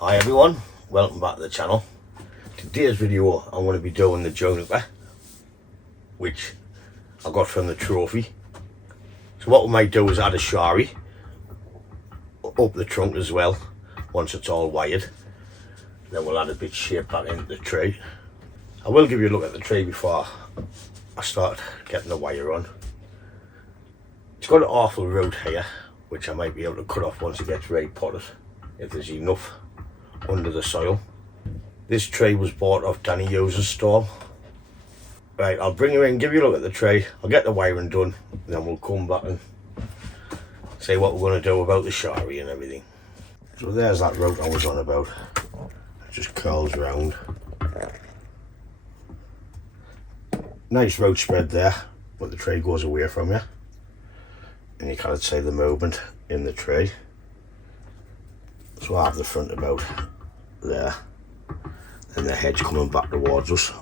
Hi everyone, welcome back to the channel. Today's video I'm going to be doing the Juniper, which I got from the trophy. So what we might do is add a shari up the trunk as well, once it's all wired. Then we'll add a bit shape back into the tree. I will give you a look at the tree before I start getting the wire on. It's got an awful root here, which I might be able to cut off once it gets ready potted, if there's enough under the soil. This tree was bought off Danny Hughes's stall. Right, I'll bring you in, give you a look at the tree, I'll get the wiring done, and then we'll come back and say what we're going to do about the shari and everything. So there's that rope I was on about. It just curls round. Nice root spread there, but the tree goes away from you. And you can't see the movement in the tree. So I have the front about there, and the hedge coming back towards us.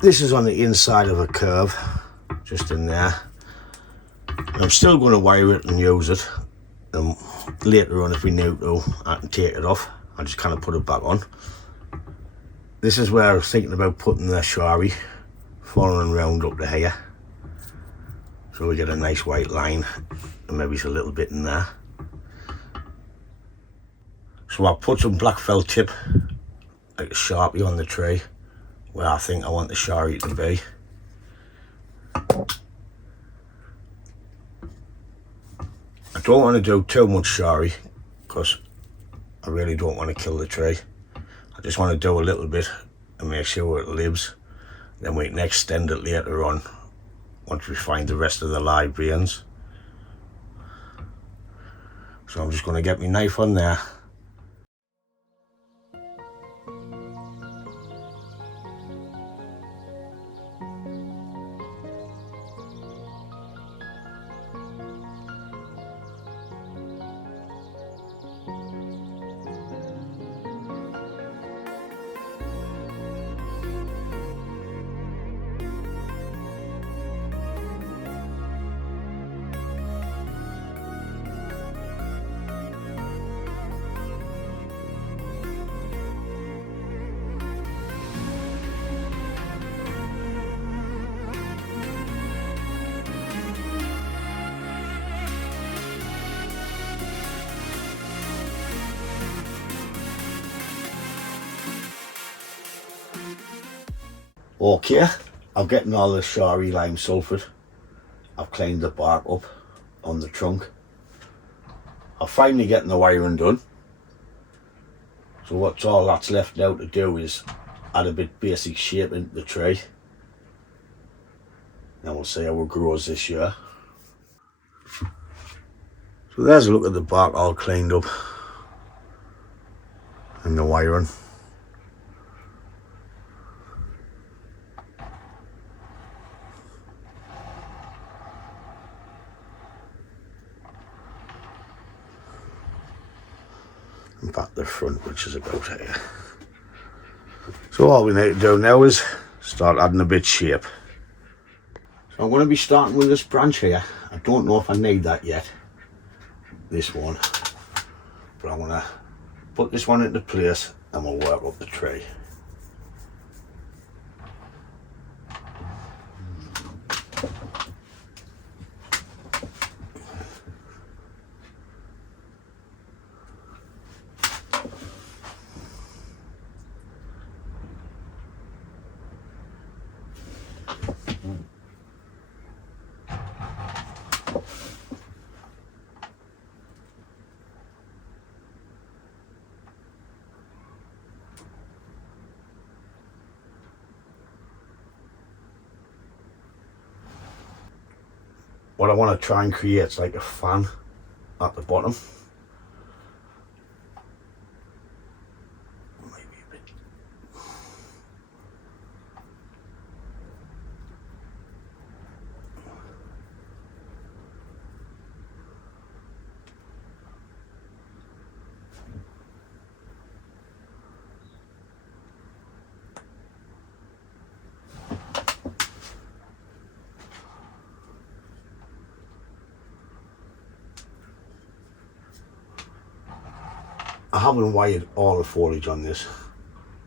This is on the inside of a curve, just in there. I'm still going to wire it and use it, and later on if we need to I can take it off. I just kind of put it back on. This is where I was thinking about putting the shari following round up to here, so we get a nice white line, and maybe a little bit in there. So I'll put some black felt tip, like a Sharpie, on the tree where I think I want the shari to be. I don't want to do too much shari because I really don't want to kill the tree. I just want to do a little bit and make sure it lives. Then we can extend it later on once we find the rest of the live veins. So I'm just going to get my knife on there. Okay, I've gotten all the shari lime sulphate. I've cleaned the bark up on the trunk. I'm finally getting the wiring done. So what's all that's left now to do is add a bit basic shape into the tree. And we'll see how it grows this year. So there's a look at the bark all cleaned up and the wiring. And back the front, which is about here. So all we need to do now is start adding a bit shape. So I'm going to be starting with this branch here. I don't know if I need that yet, this one, but I'm going to put this one into place and we'll work up the tree. What I want to try and create is like a fan at the bottom. Maybe a bit. I haven't wired all the foliage on this.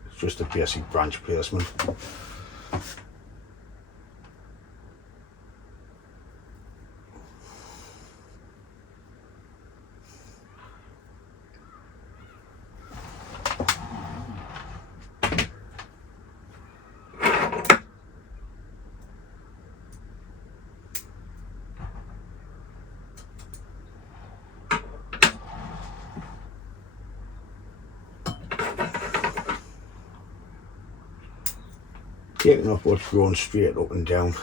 It's just a basic branch placement. Taking off what's growing straight up and down.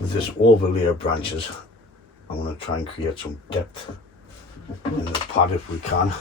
With this overlay of branches, I want to try and create some depth in the pad if we can.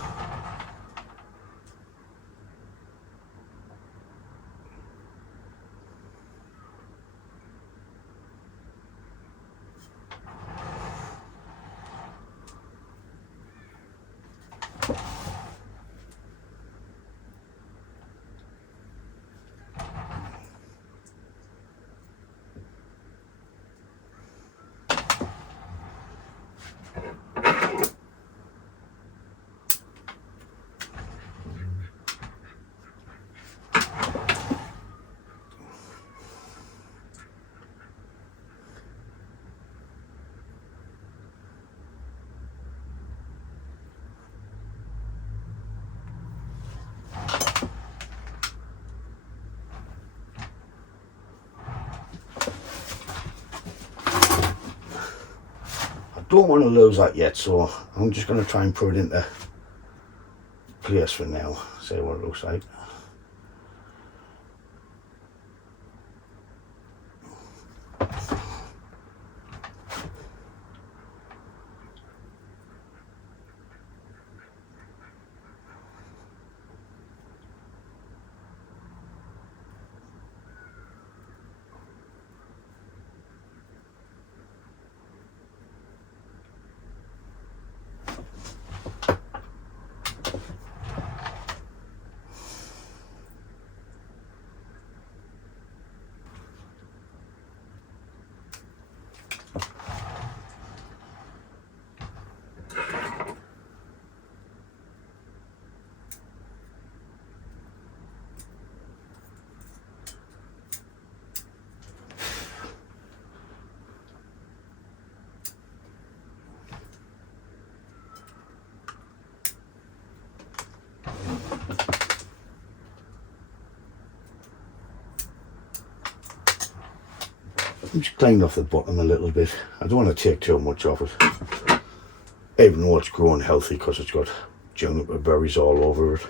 Don't want to lose that yet, so I'm just going to try and put it into place for now. See what it looks like. I'm just cleaning off the bottom a little bit. I don't want to take too much off it, even though it's growing healthy because it's got juniper berries all over it.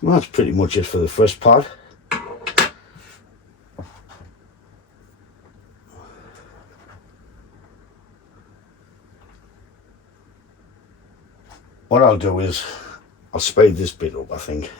Well, that's pretty much it for the first part. What I'll do is I'll speed this bit up, I think.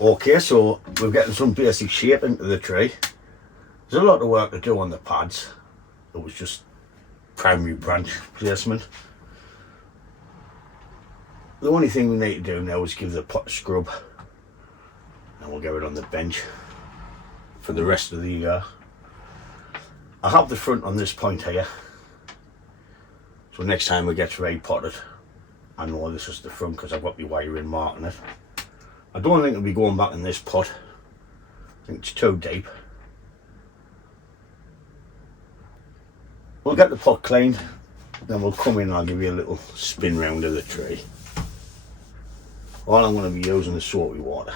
Okay, so we're getting some basic shape into the tree. There's a lot of work to do on the pads. It was just primary branch placement. The only thing we need to do now is give the pot a scrub, and we'll get it on the bench for the rest of the year. I have the front on this point here, so next time we get repotted, I know this is the front because I've got my wiring marking it. I don't think it'll be going back in this pot. I think it's too deep. We'll get the pot cleaned, then we'll come in and I'll give you a little spin round of the tree. All I'm going to be using is salty water.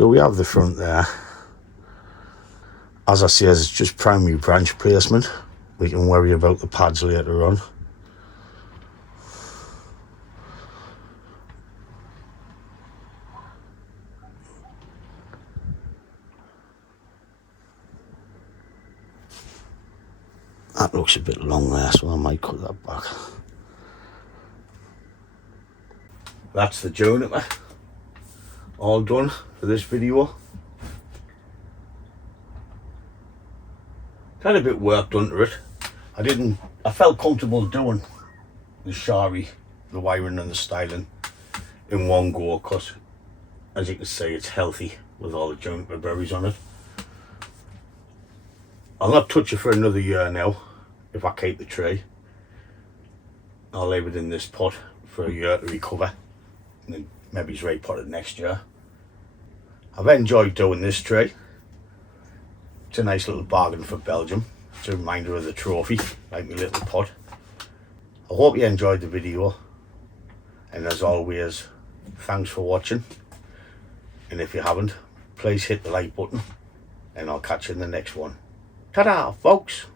So we have the front there. As I say, it's just primary branch placement. We can worry about the pads later on. That looks a bit long there, so I might cut that back. That's the Juniper. All done for this video. Had a bit work done to it. I felt comfortable doing the shari, the wiring and the styling in one go, because as you can see it's healthy with all the juniper berries on it. I'll not touch it for another year now if I keep the tree. I'll leave it in this pot for a year to recover and then maybe he's repotted next year. I've enjoyed doing this tree. It's a nice little bargain for Belgium. It's a reminder of the trophy, like my little pot. I hope you enjoyed the video, and as always, thanks for watching, and if you haven't, please hit the like button, and I'll catch you in the next one. Ta-da, folks!